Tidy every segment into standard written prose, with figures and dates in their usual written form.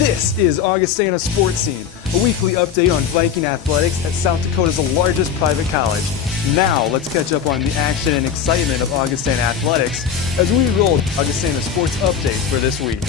This is Augustana Sportscene, a weekly update on Viking athletics at South Dakota's largest private college. Now, let's catch up on the action and excitement of Augustana athletics as we roll Augustana Sports Update for this week.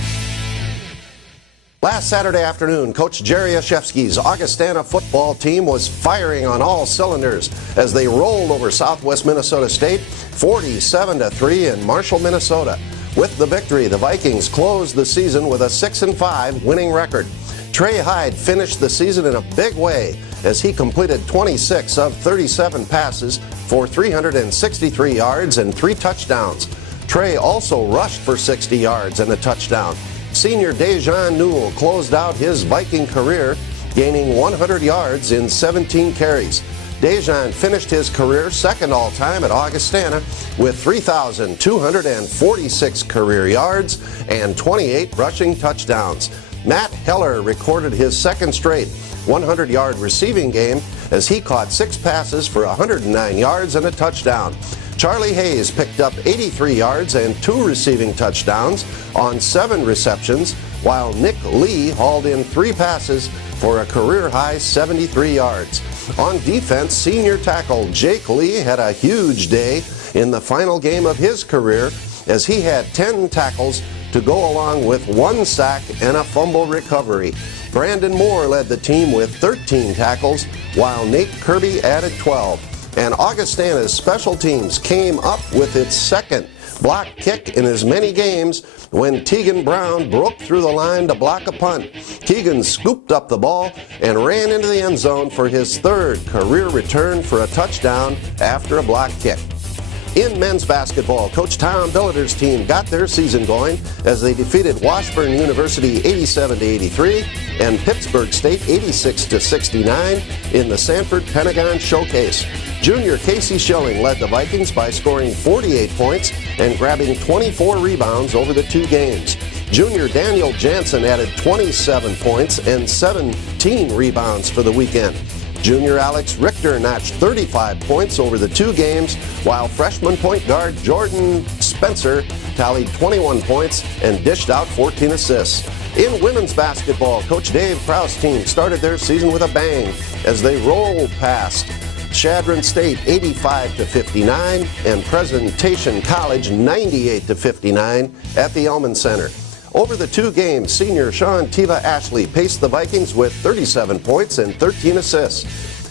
Last Saturday afternoon, Coach Jerry Ashevsky's Augustana football team was firing on all cylinders as they rolled over Southwest Minnesota State 47-3 in Marshall, Minnesota. With the victory, the Vikings closed the season with a 6-5 winning record. Trey Hyde finished the season in a big way as he completed 26 of 37 passes for 363 yards and 3 touchdowns. Trey also rushed for 60 yards and a touchdown. Senior Dejan Newell closed out his Viking career, gaining 100 yards in 17 carries. Dejan finished his career second all-time at Augustana with 3,246 career yards and 28 rushing touchdowns. Matt Heller recorded his second straight 100-yard receiving game as he caught 6 passes for 109 yards and a touchdown. Charlie Hayes picked up 83 yards and 2 receiving touchdowns on 7 receptions, while Nick Lee hauled in 3 passes for a career-high 73 yards. On defense, senior tackle Jake Lee had a huge day in the final game of his career as he had 10 tackles to go along with 1 sack and a fumble recovery. Brandon Moore led the team with 13 tackles, while Nate Kirby added 12. And Augustana's special teams came up with its second block kick in as many games when Tegan Brown broke through the line to block a punt. Keegan scooped up the ball and ran into the end zone for his 3rd career return for a touchdown after a block kick. In men's basketball, Coach Tom Billiter's team got their season going as they defeated Washburn University 87-83 and Pittsburgh State 86-69 in the Sanford Pentagon Showcase. Junior Casey Schilling led the Vikings by scoring 48 points and grabbing 24 rebounds over the 2 games. Junior Daniel Jansen added 27 points and 17 rebounds for the weekend. Junior Alex Richter notched 35 points over the 2 games, while freshman point guard Jordan Spencer tallied 21 points and dished out 14 assists. In women's basketball, Coach Dave Krause' team started their season with a bang as they rolled past Chadron State 85-59 and Presentation College 98-59 at the Elman Center. Over the 2 games, senior Sean Tiva Ashley paced the Vikings with 37 points and 13 assists.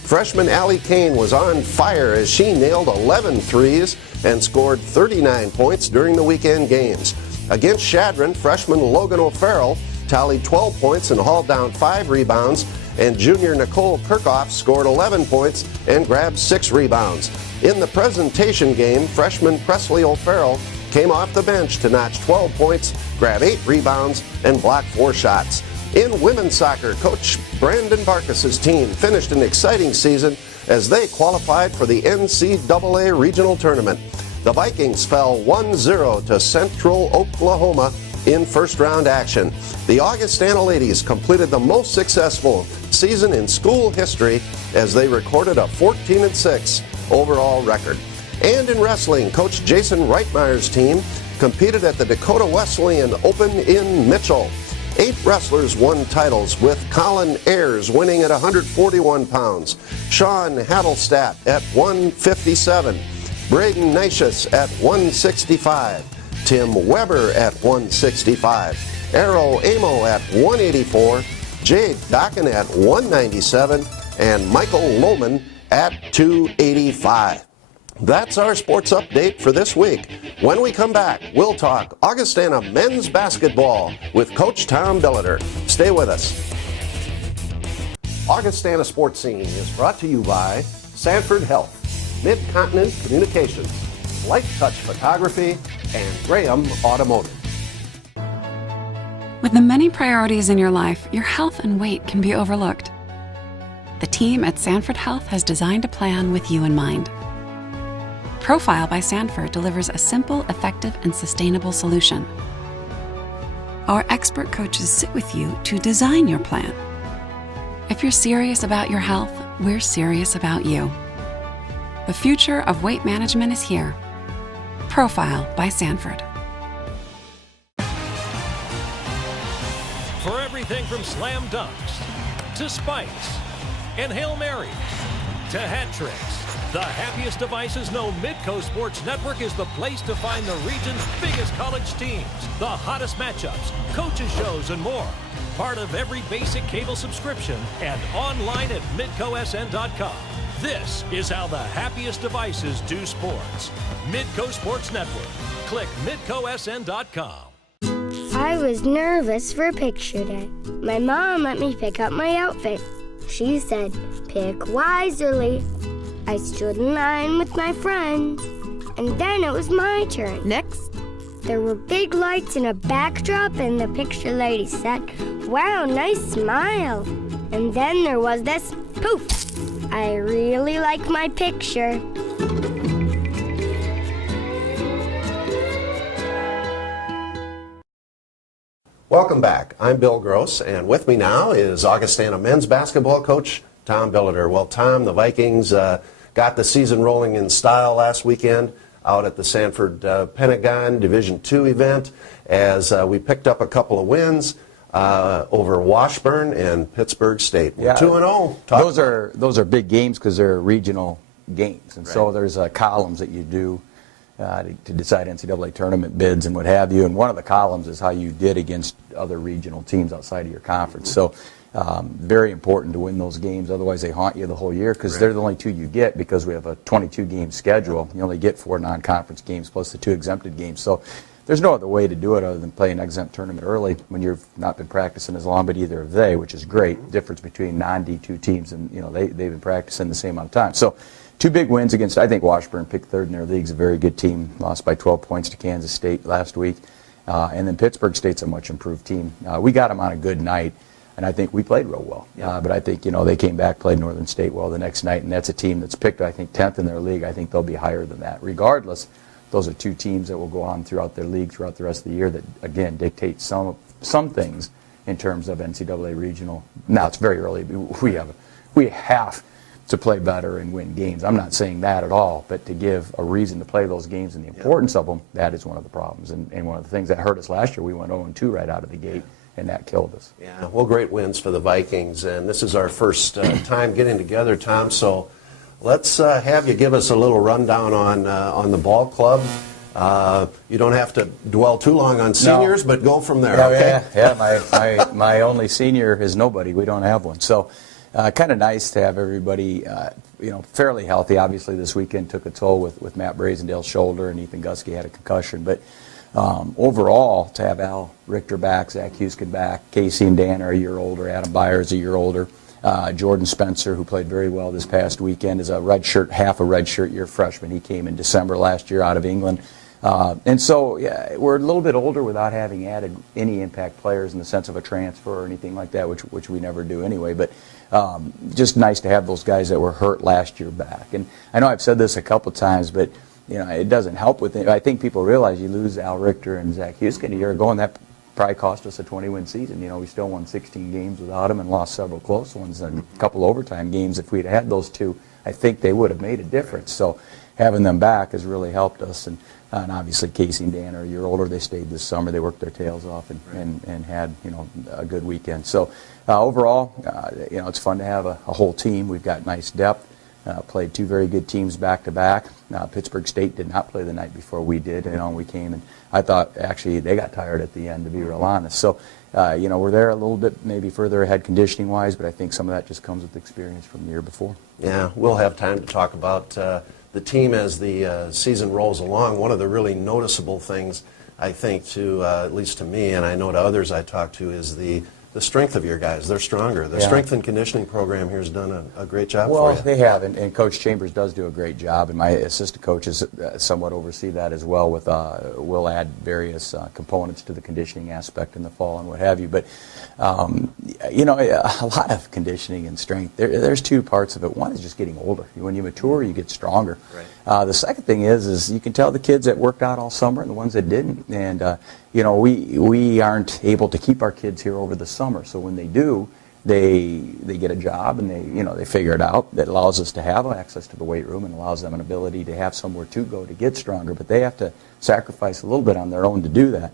Freshman Allie Kane was on fire as she nailed 11 threes and scored 39 points during the weekend games. Against Chadron, freshman Logan O'Farrell tallied 12 points and hauled down 5 rebounds, and junior Nicole Kirchhoff scored 11 points and grabbed 6 rebounds. In the presentation game, freshman Presley O'Farrell came off the bench to notch 12 points, grab 8 rebounds, and block 4 shots. In women's soccer, Coach Brandon Barkas's team finished an exciting season as they qualified for the NCAA Regional Tournament. The Vikings fell 1-0 to Central Oklahoma in first-round action. The Augustana ladies completed the most successful season in school history as they recorded a 14-6 overall record. And in wrestling, Coach Jason Reitmeyer's team competed at the Dakota Wesleyan Open in Mitchell. 8 wrestlers won titles, with Colin Ayers winning at 141 pounds, Sean Hadelstadt at 157, Braden Nicious at 165, Tim Weber at 165, Arrow Amo at 184, Jade Dockin at 197, and Michael Lohman at 285. That's our sports update for this week. When we come back, we'll talk Augustana men's basketball with Coach Tom Billiter. Stay with us. Augustana Sports Scene is brought to you by Sanford Health, Mid-Continent Communications, Light Touch Photography, and Graham Automotive. With the many priorities in your life, your health and weight can be overlooked. The team at Sanford Health has designed a plan with you in mind. Profile by Sanford delivers a simple, effective, and sustainable solution. Our expert coaches sit with you to design your plan. If you're serious about your health, we're serious about you. The future of weight management is here. Profile by Sanford. Everything from slam dunks to spikes and Hail Marys to hat tricks. The happiest devices know Midco Sports Network is the place to find the region's biggest college teams, the hottest matchups, coaches shows, and more. Part of every basic cable subscription and online at midcosn.com. This is how the happiest devices do sports. Midco Sports Network. Click midcosn.com. I was nervous for picture day. My mom let me pick out my outfit. She said, pick wisely. I stood in line with my friends, and then it was my turn. Next. There were big lights and a backdrop, and the picture lady said, wow, nice smile. And then there was this poof. I really like my picture. Welcome back. I'm Bill Gross, and with me now is Augustana men's basketball coach Tom Billiter. Well, Tom, the Vikings got the season rolling in style last weekend out at the Sanford Pentagon Division II event as we picked up a couple of wins over Washburn and Pittsburgh State. We're 2-0. Those are big games because they're regional games, and so there's columns that you do to decide NCAA tournament bids and what have you. And one of the columns is how you did against other regional teams outside of your conference. So very important to win those games. Otherwise, they haunt you the whole year because they're the only two you get because we have a 22-game schedule. You only get 4 non-conference games plus the 2 exempted games. So there's no other way to do it other than play an exempt tournament early when you've not been practicing as long, but either have they, which is great. Difference between non-D2 teams and they've been practicing the same amount of time. So 2 big wins against, I think Washburn picked 3rd in their league. It's a very good team. Lost by 12 points to Kansas State last week. And then Pittsburgh State's a much improved team. We got them on a good night, and I think we played real well. But I think, they came back, played Northern State well the next night, and that's a team that's picked, I think, 10th in their league. I think they'll be higher than that. Regardless, those are 2 teams that will go on throughout their league throughout the rest of the year that, again, dictate some things in terms of NCAA regional. Now, it's very early. We have to play better and win games. I'm not saying that at all, but to give a reason to play those games and the importance of them, that is one of the problems. And one of the things that hurt us last year, we went 0-2 right out of the gate, and that killed us. Yeah, well, great wins for the Vikings, and this is our first time getting together, Tom, so let's have you give us a little rundown on the ball club. You don't have to dwell too long on seniors, but go from there, okay? Yeah, my only senior is nobody. We don't have one. So kind of nice to have everybody, fairly healthy. Obviously, this weekend took a toll with Matt Brazendale's shoulder, and Ethan Gusky had a concussion. But overall, to have Al Richter back, Zach Huskin back, Casey and Dan are a year older, Adam Byers a year older. Jordan Spencer, who played very well this past weekend, is half a redshirt year freshman. He came in December last year out of England. And so we're a little bit older without having added any impact players in the sense of a transfer or anything like that, which we never do anyway. But just nice to have those guys that were hurt last year back. And I know I've said this a couple times, but it doesn't help with it. I think people realize you lose Al Richter and Zach Huskin a year ago, and that probably cost us a 20-win season. We still won 16 games without him and lost several close ones and a couple overtime games. If we'd had those 2, I think they would have made a difference. So having them back has really helped us. And obviously Casey and Dan are a year older. They stayed this summer. They worked their tails off and had a good weekend. So overall, it's fun to have a whole team. We've got nice depth. Played 2 very good teams back to back. Pittsburgh State did not play the night before we did. We came, and I thought actually they got tired at the end, to be real honest. So we're there a little bit maybe further ahead conditioning wise, but I think some of that just comes with experience from the year before. Yeah, we'll have time to talk about the team as the season rolls along. One of the really noticeable things, I think, at least to me, and I know to others I talk to, is the strength of your guys. They're stronger. The strength and conditioning program here has done a great job for you. Well, they have, and Coach Chambers does do a great job, and my assistant coaches somewhat oversee that as well. We'll add various components to the conditioning aspect in the fall and what have you. But a lot of conditioning and strength. There's 2 parts of it. One is just getting older. When you mature, you get stronger. Right. The second thing is you can tell the kids that worked out all summer and the ones that didn't. And we aren't able to keep our kids here over the summer. So when they do, they get a job and they figure it out. That allows us to have access to the weight room and allows them an ability to have somewhere to go to get stronger. But they have to sacrifice a little bit on their own to do that.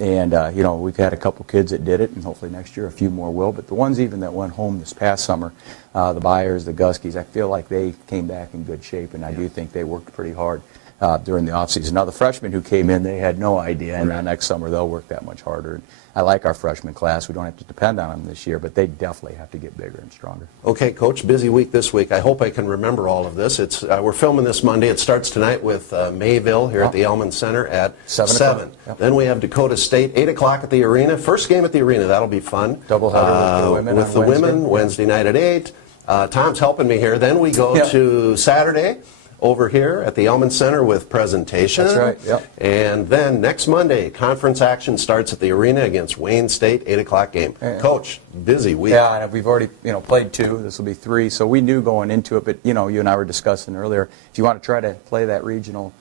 And, we've had a couple kids that did it, and hopefully next year a few more will. But the ones even that went home this past summer, the Byers, the Guskies, I feel like they came back in good shape, and I do think they worked pretty hard during the offseason. Now, the freshmen who came in, they had no idea, and next summer they'll work that much harder. And I like our freshman class. We don't have to depend on them this year, but they definitely have to get bigger and stronger. Okay, Coach, busy week this week. I hope I can remember all of this. We're filming this Monday. It starts tonight with Mayville here at the Elman Center at 7. Yep. Then we have Dakota State, 8 o'clock at the arena. First game at the arena. That'll be fun. Doubleheader with the women Wednesday night at 8. Tom's helping me here. Then we go to Saturday over here at the Elman Center with presentation. That's right, yep. And then next Monday, conference action starts at the arena against Wayne State, 8 o'clock game. Yeah. Coach, busy week. Yeah, and we've already played 2. This will be 3. So we knew going into it, but you and I were discussing earlier, if you want to try to play that regional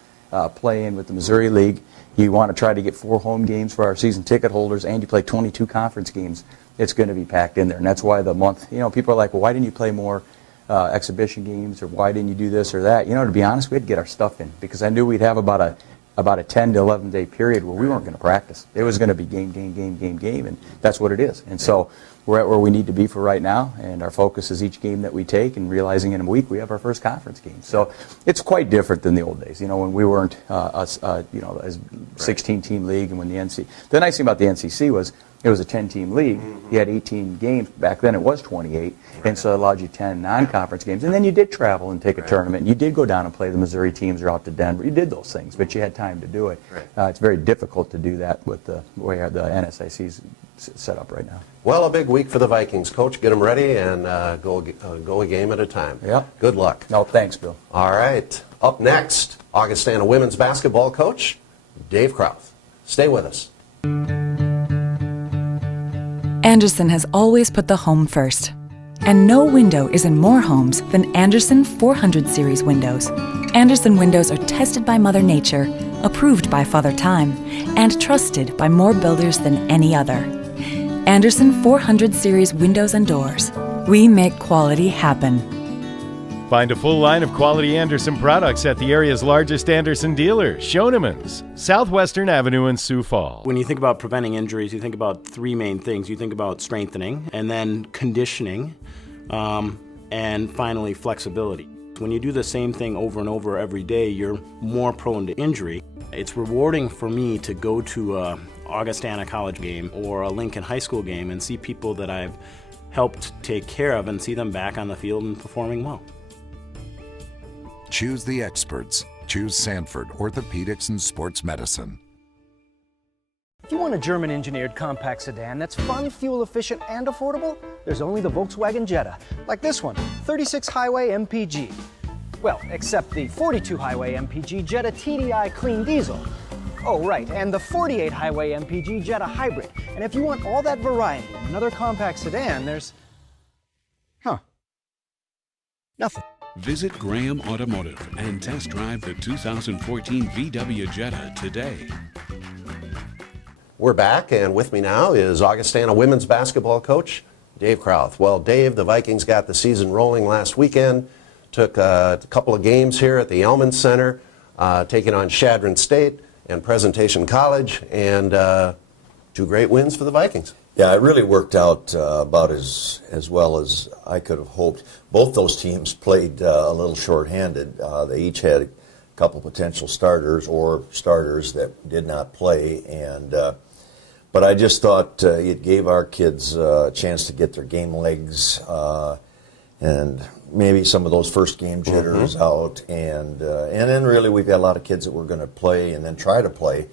play-in with the Missouri League, you want to try to get 4 home games for our season ticket holders, and you play 22 conference games, it's going to be packed in there. And that's why the month, people are like, well, why didn't you play more exhibition games, or why didn't you do this or that? To be honest, we had to get our stuff in, because I knew we'd have about a 10 to 11 day period where we weren't going to practice. It was going to be game, and that's what it is. And so we're at where we need to be for right now, and our focus is each game that we take, and realizing in a week we have our first conference game. So it's quite different than the old days, when we weren't as 16-team league, and when the nice thing about the NCC was it was a 10-team league. You had 18 games. Back then it was 28, and so it allowed you 10 non-conference games. And then you did travel and take a tournament. You did go down and play the Missouri teams or out to Denver. You did those things, but you had time to do it. It's very difficult to do that with the way the NSIC's set up right now. Well, a big week for the Vikings. Coach, get them ready and go a game at a time. Yeah. Good luck. No, thanks, Bill. All right. Up next, Augustana women's basketball coach Dave Krauth. Stay with us. Andersen has always put the home first. And no window is in more homes than Andersen 400 Series windows. Andersen windows are tested by Mother Nature, approved by Father Time, and trusted by more builders than any other. Andersen 400 Series windows and doors. We make quality happen. Find a full line of quality Andersen products at the area's largest Andersen dealer, Schoenemann's, Southwestern Avenue in Sioux Falls. When you think about preventing injuries, you think about 3 main things. You think about strengthening, and then conditioning, and finally flexibility. When you do the same thing over and over every day, you're more prone to injury. It's rewarding for me to go to a Augustana College game or a Lincoln High School game and see people that I've helped take care of and see them back on the field and performing well. Choose the experts. Choose Sanford Orthopedics and Sports Medicine. If you want a German-engineered compact sedan that's fun, fuel-efficient, and affordable, there's only the Volkswagen Jetta, like this one, 36 Highway MPG. Well, except the 42 Highway MPG Jetta TDI Clean Diesel. Oh, right, and the 48 Highway MPG Jetta Hybrid. And if you want all that variety in another compact sedan, there's... nothing. Visit Graham Automotive and test drive the 2014 VW Jetta today. We're back, and with me now is Augustana women's basketball coach Dave Krauth. Well, Dave, the Vikings got the season rolling last weekend, took a couple of games here at the Elman Center, taking on Chadron State and Presentation College, and 2 great wins for the Vikings. Yeah, it really worked out about as well as I could have hoped. Both those teams played a little shorthanded. They each had a couple potential starters or starters that did not play, and but I just thought it gave our kids a chance to get their game legs and maybe some of those first game jitters out, and then really we've got a lot of kids that were going to play and then try to play.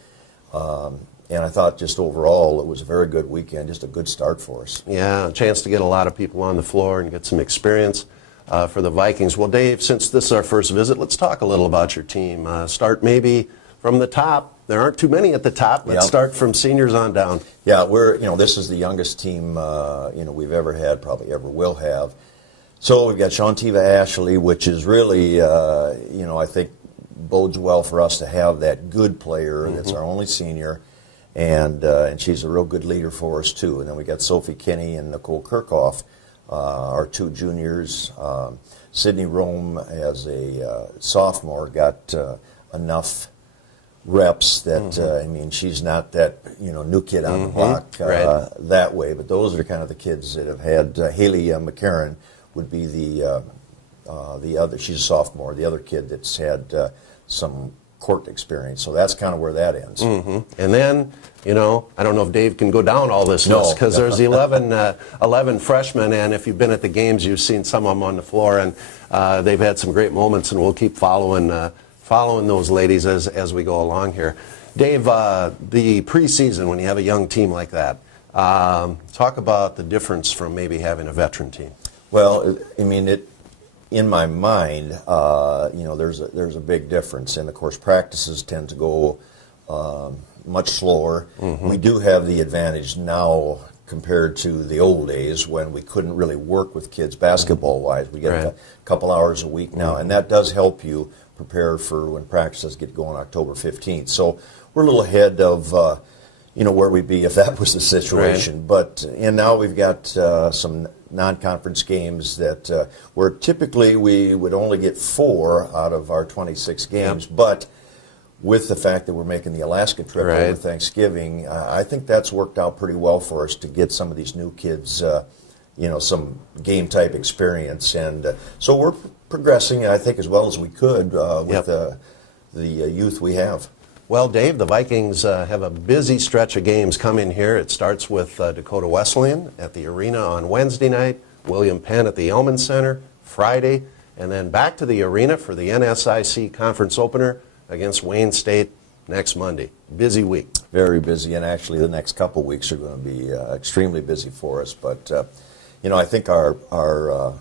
And I thought just overall it was a very good weekend, just a good start for us. Yeah, a chance to get a lot of people on the floor and get some experience for the Vikings. Well, Dave, since this is our first visit, let's talk a little about your team. Start maybe from the top. There aren't too many at the top. Let's start from seniors on down. Yeah, this is the youngest team we've ever had, probably ever will have. So we've got Shantiva Ashley, which is really I think bodes well for us to have that good player that's our only senior. And she's a real good leader for us, too. And then we got Sophie Kinney and Nicole Kirchhoff, our 2 juniors. Sydney Rome, as a sophomore, got enough reps that, I mean, she's not that, new kid on the block that way, but those are kind of the kids that have had, Haley McCarran would be the other, she's a sophomore, the other kid that's had some court experience, so that's kind of where that ends. And then, I don't know if Dave can go down all this list, because there's 11 freshmen, and if you've been at the games, you've seen some of them on the floor, and they've had some great moments, and we'll keep following those ladies as we go along here. Dave, the preseason, when you have a young team like that, talk about the difference from maybe having a veteran team. Well, I mean, in my mind, there's a big difference, and of course practices tend to go much slower. We do have the advantage now compared to the old days when we couldn't really work with kids basketball-wise. We get a couple hours a week now, and that does help you prepare for when practices get going October 15th. So we're a little ahead of where we'd be if that was the situation. And now we've got some non-conference games that where typically we would only get 4 out of our 26 games, but with the fact that we're making the Alaska trip over Thanksgiving, I think that's worked out pretty well for us to get some of these new kids, some game-type experience. And so we're progressing, I think, as well as we could with the youth we have. Well, Dave, the Vikings have a busy stretch of games coming here. It starts with Dakota Wesleyan at the arena on Wednesday night, William Penn at the Elman Center Friday, and then back to the arena for the NSIC conference opener against Wayne State next Monday. Busy week. Very busy, and actually the next couple of weeks are going to be extremely busy for us. But, I think the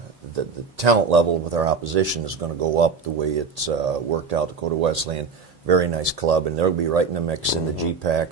talent level with our opposition is going to go up the way it's worked out. Dakota Wesleyan, very nice club, and they'll be right in the mix in the GPAC.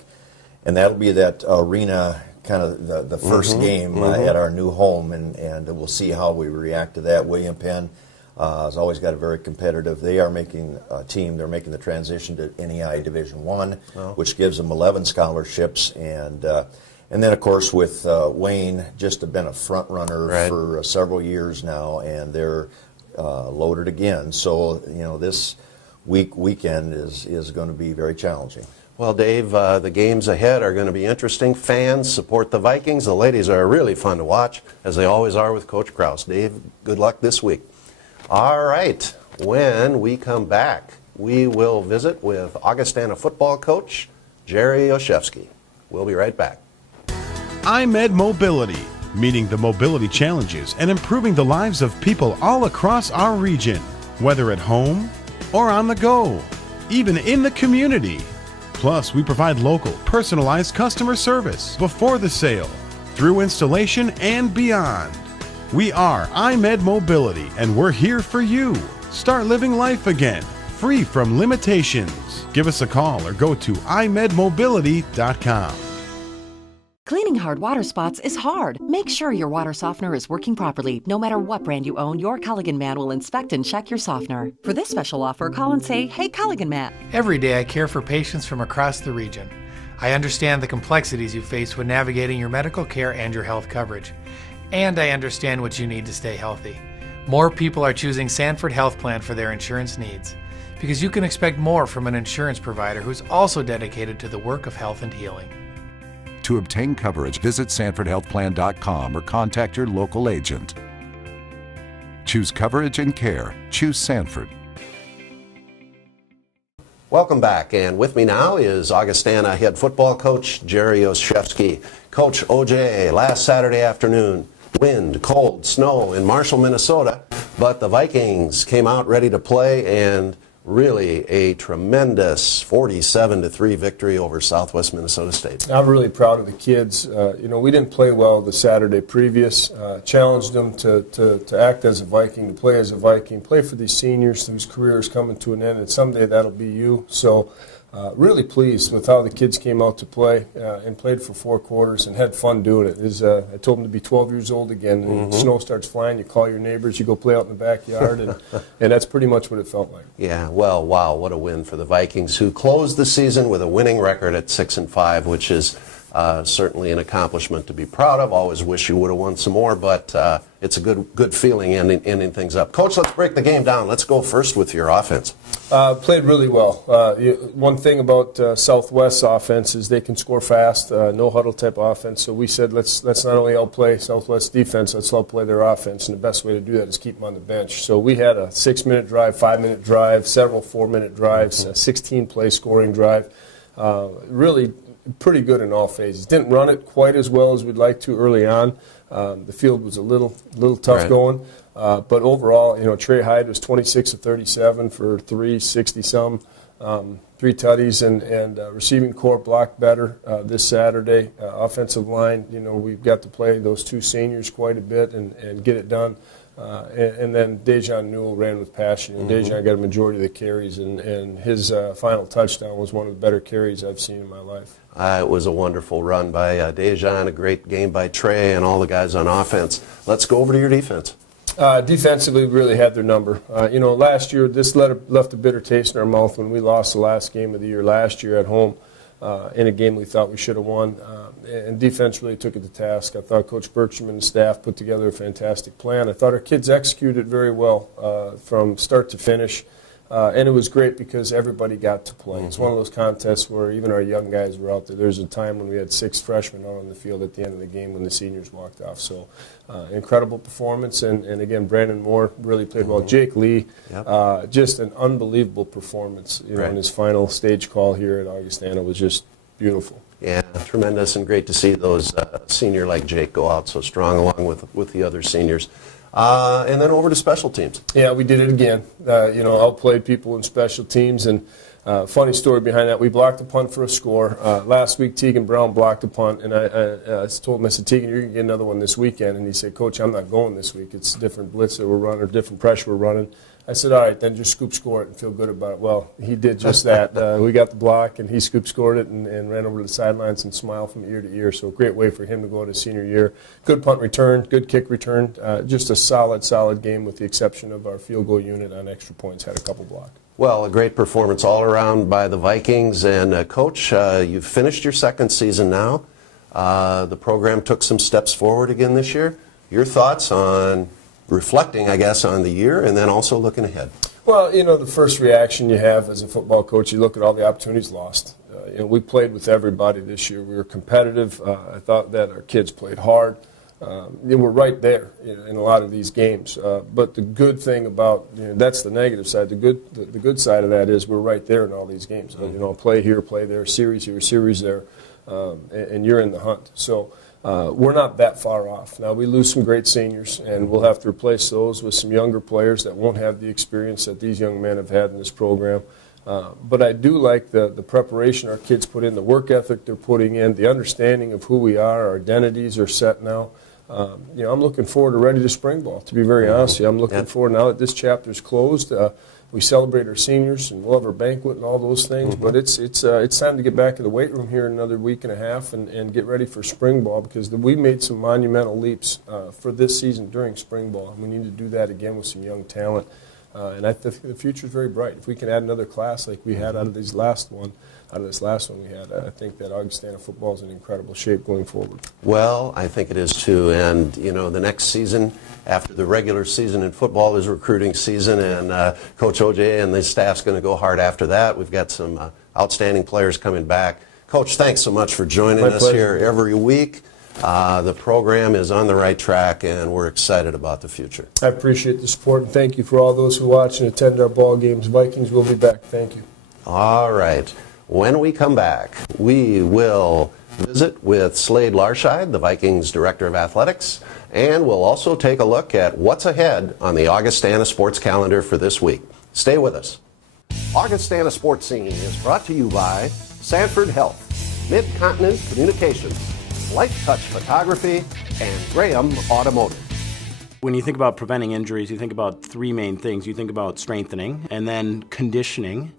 And that'll be that arena, kind of the first game at our new home, and we'll see how we react to that. William Penn has always got a very competitive. They are making a team. They're making the transition to NEI Division I, which gives them 11 scholarships. And then, of course, with Wayne, just been a front runner for several years now, and they're loaded again. So, this weekend is going to be very challenging. Well, Dave, the games ahead are going to be interesting. Fans support the Vikings. The ladies are really fun to watch, as they always are with Coach Krause. Dave, good luck this week. All right, when we come back, we will visit with Augustana football coach Jerry Oshevsky. We'll be right back. iMed Mobility, meeting the mobility challenges and improving the lives of people all across our region, whether at home or on the go, even in the community. Plus, we provide local, personalized customer service before the sale, through installation, and beyond. We are iMed Mobility, and we're here for you. Start living life again, free from limitations. Give us a call or go to imedmobility.com. Cleaning hard water spots is hard. Make sure your water softener is working properly. No matter what brand you own, your Culligan man will inspect and check your softener. For this special offer, call and say, "Hey, Culligan man." Every day I care for patients from across the region. I understand the complexities you face when navigating your medical care and your health coverage. And I understand what you need to stay healthy. More people are choosing Sanford Health Plan for their insurance needs, because you can expect more from an insurance provider who's also dedicated to the work of health and healing. To obtain coverage, visit SanfordHealthPlan.com or contact your local agent. Choose coverage and care. Choose Sanford. Welcome back, and with me now is Augustana head football coach Jerry Oshevsky. Coach OJ, last Saturday afternoon, wind, cold, snow in Marshall, Minnesota, but the Vikings came out ready to play, and really a tremendous 47-3 victory over Southwest Minnesota State. I'm really proud of the kids. We didn't play well the Saturday previous. Challenged them to act as a Viking, to play as a Viking, play for these seniors whose career is coming to an end, and someday that'll be you. So really pleased with how the kids came out to play and played for 4 quarters and had fun doing it. I told them to be 12 years old again. And the snow starts flying, you call your neighbors, you go play out in the backyard, and that's pretty much what it felt like. Yeah, well, wow, what a win for the Vikings, who closed the season with a winning record at 6-5, which is Certainly an accomplishment to be proud of. Always wish you would have won some more, but it's a good feeling ending things up. Coach, let's break the game down. Let's go first with your offense. Played really well. One thing about Southwest's offense is they can score fast, no huddle type offense. So we said let's not only outplay Southwest's defense, let's outplay their offense, and the best way to do that is keep them on the bench. So we had a 6-minute drive, 5-minute drive, several 4-minute drives, a 16-play scoring drive. Really pretty good in all phases. Didn't run it quite as well as we'd like to early on. The field was a little tough going. But overall, Trey Hyde was 26 of 37 for 360-some, 3 tutties, and receiving corps blocked better this Saturday. Offensive line, we've got to play those 2 seniors quite a bit and get it done. And then Dejan Newell ran with passion. And Dejan got a majority of the carries, and his final touchdown was one of the better carries I've seen in my life. It was a wonderful run by Dejan, a great game by Trey and all the guys on offense. Let's go over to your defense. Defensively, we really had their number. Last year, this left a bitter taste in our mouth when we lost the last game of the year last year at home in a game we thought we should have won. And defense really took it to task. I thought Coach Bertram and the staff put together a fantastic plan. I thought our kids executed very well from start to finish. And it was great because everybody got to play. It's one of those contests where even our young guys were out there. There's a time when we had 6 freshmen out on the field at the end of the game when the seniors walked off. So incredible performance. And again, Brandon Moore really played well. Jake Lee, just an unbelievable performance. In his final stage call here at Augustana was just beautiful. Yeah, tremendous and great to see those senior like Jake go out so strong along with the other seniors. And then over to special teams. Yeah, we did it again. Outplayed people in special teams. And funny story behind that, we blocked a punt for a score. Last week, Tegan Brown blocked a punt, and I told him, I said, Tegan, you're going to get another one this weekend. And he said, Coach, I'm not going this week. It's a different blitz that we're running, or different pressure we're running. I said, all right, then just scoop score it and feel good about it. Well, he did just that. We got the block, and he scoop scored it and ran over to the sidelines and smiled from ear to ear. So a great way for him to go to senior year. Good punt return, good kick return. Just a solid game with the exception of our field goal unit on extra points. Had a couple blocked. Well, a great performance all around by the Vikings. And, Coach, you've finished your second season now. The program took some steps forward again this year. Your thoughts on reflecting, I guess, on the year and then also looking ahead? Well, the first reaction you have as a football coach, you look at all the opportunities lost. We played with everybody this year. We were competitive. I thought that our kids played hard. We're right there in a lot of these games. But the good thing about, that's the negative side. The good side of that is we're right there in all these games. Play here, play there, series here, series there, and you're in the hunt. So we're not that far off. Now, we lose some great seniors, and we'll have to replace those with some younger players that won't have the experience that these young men have had in this program. But I do like the preparation our kids put in, the work ethic they're putting in, the understanding of who we are. Our identities are set now. I'm looking forward to ready to spring ball, to be very honest with you. I'm looking forward now that this chapter is closed. We celebrate our seniors, and we'll have our banquet and all those things. But it's time to get back to the weight room here in another week and a half and get ready for spring ball, because we made some monumental leaps for this season during spring ball. We need to do that again with some young talent. And I think the future is very bright. If we can add another class like we had out of this last one we had, I think that Augustana football is in incredible shape going forward. Well, I think it is too. And, the next season, after the regular season in football, is recruiting season. And Coach OJ and the staff's going to go hard after that. We've got some outstanding players coming back. Coach, thanks so much for joining us here every week. The program is on the right track, and we're excited about the future. I appreciate the support, and thank you for all those who watch and attend our ball games. Vikings will be back. Thank you. All right. When we come back, we will visit with Slade Larscheid, the Vikings Director of Athletics, and we'll also take a look at what's ahead on the Augustana sports calendar for this week. Stay with us. Augustana Sportscene is brought to you by Sanford Health, Mid-Continent Communications, Light Touch Photography, and Graham Automotive. When you think about preventing injuries, you think about 3 main things. You think about strengthening, and then conditioning,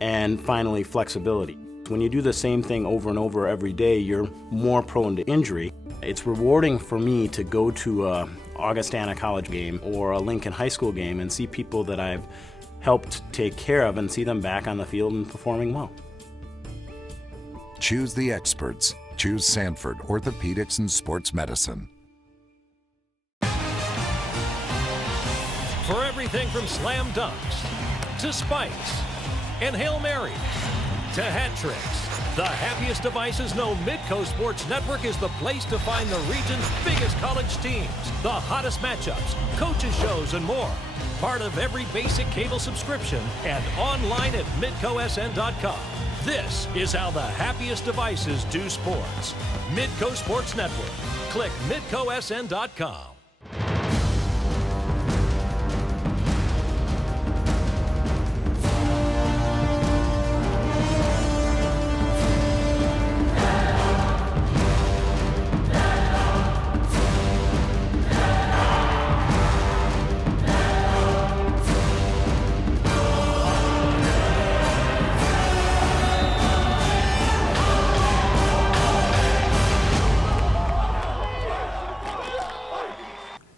and finally flexibility. When you do the same thing over and over every day, you're more prone to injury. It's rewarding for me to go to a Augustana College game or a Lincoln High School game and see people that I've helped take care of and see them back on the field and performing well. Choose the experts. Choose Sanford Orthopedics and Sports Medicine. For everything from slam dunks to spikes and Hail Marys to hat tricks, the happiest devices know Midco Sports Network is the place to find the region's biggest college teams, the hottest matchups, coaches shows, and more. Part of every basic cable subscription and online at midcosn.com. This is how the happiest devices do sports. Midco Sports Network. Click midcosn.com.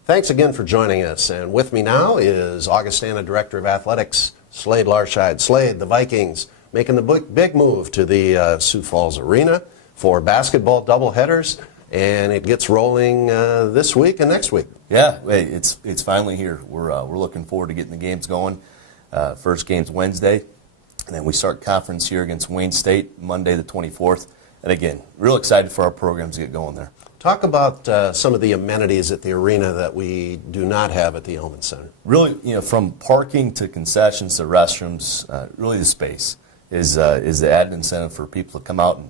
Thanks again for joining us. And with me now is Augustana Director of Athletics, Slade Larscheid. Slade, the Vikings making the big move to the Sioux Falls Arena for basketball doubleheaders, and it gets rolling this week and next week. Yeah, it's finally here. We're looking forward to getting the games going. First game's Wednesday, and then we start conference here against Wayne State Monday the 24th. And again, real excited for our programs to get going there. Talk about some of the amenities at the arena that we do not have at the Elman Center. Really, from parking to concessions to restrooms, really the space is the added incentive for people to come out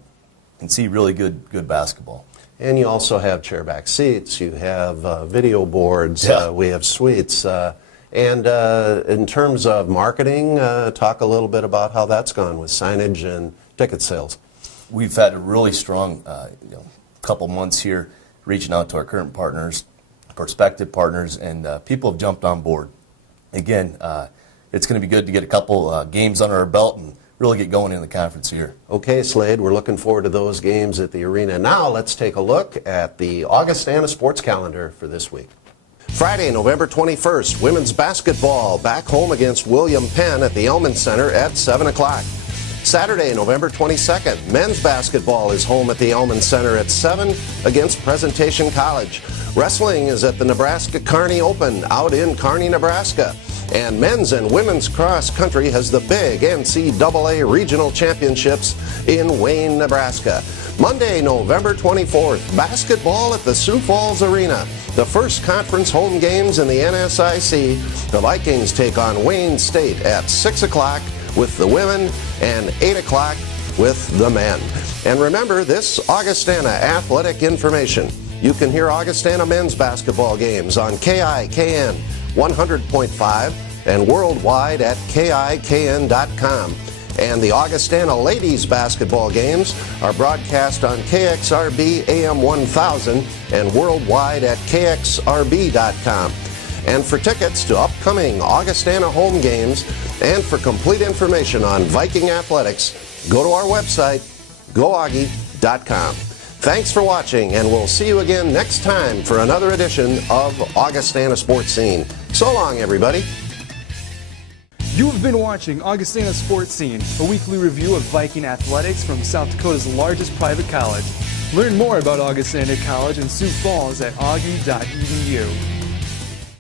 and see really good basketball. And you also have chairback seats, you have video boards, we have suites. And in terms of marketing, talk a little bit about how that's gone with signage and ticket sales. We've had a really strong couple months here reaching out to our current partners, prospective partners, and people have jumped on board. Again, it's going to be good to get a couple games under our belt and really get going in the conference here. Okay, Slade, we're looking forward to those games at the arena. Now let's take a look at the Augustana sports calendar for this week. Friday, November 21st, women's basketball back home against William Penn at the Elman Center at 7 o'clock. Saturday, November 22nd, men's basketball is home at the Elman Center at 7 against Presentation College. Wrestling is at the Nebraska Kearney Open out in Kearney, Nebraska. And men's and women's cross country has the big NCAA regional championships in Wayne, Nebraska. Monday, November 24th, basketball at the Sioux Falls Arena. The first conference home games in the NSIC. The Vikings take on Wayne State at 6 o'clock with the women and 8 o'clock with the men. And remember this Augustana athletic information. You can hear Augustana men's basketball games on KIKN 100.5 and worldwide at KIKN.com. And the Augustana ladies basketball games are broadcast on KXRB AM 1000 and worldwide at KXRB.com. And for tickets to upcoming Augustana home games and for complete information on Viking athletics, go to our website, goaugie.com. Thanks for watching, and we'll see you again next time for another edition of Augustana Sports Scene. So long, everybody. You have been watching Augustana Sports Scene, a weekly review of Viking athletics from South Dakota's largest private college. Learn more about Augustana College in Sioux Falls at augie.edu.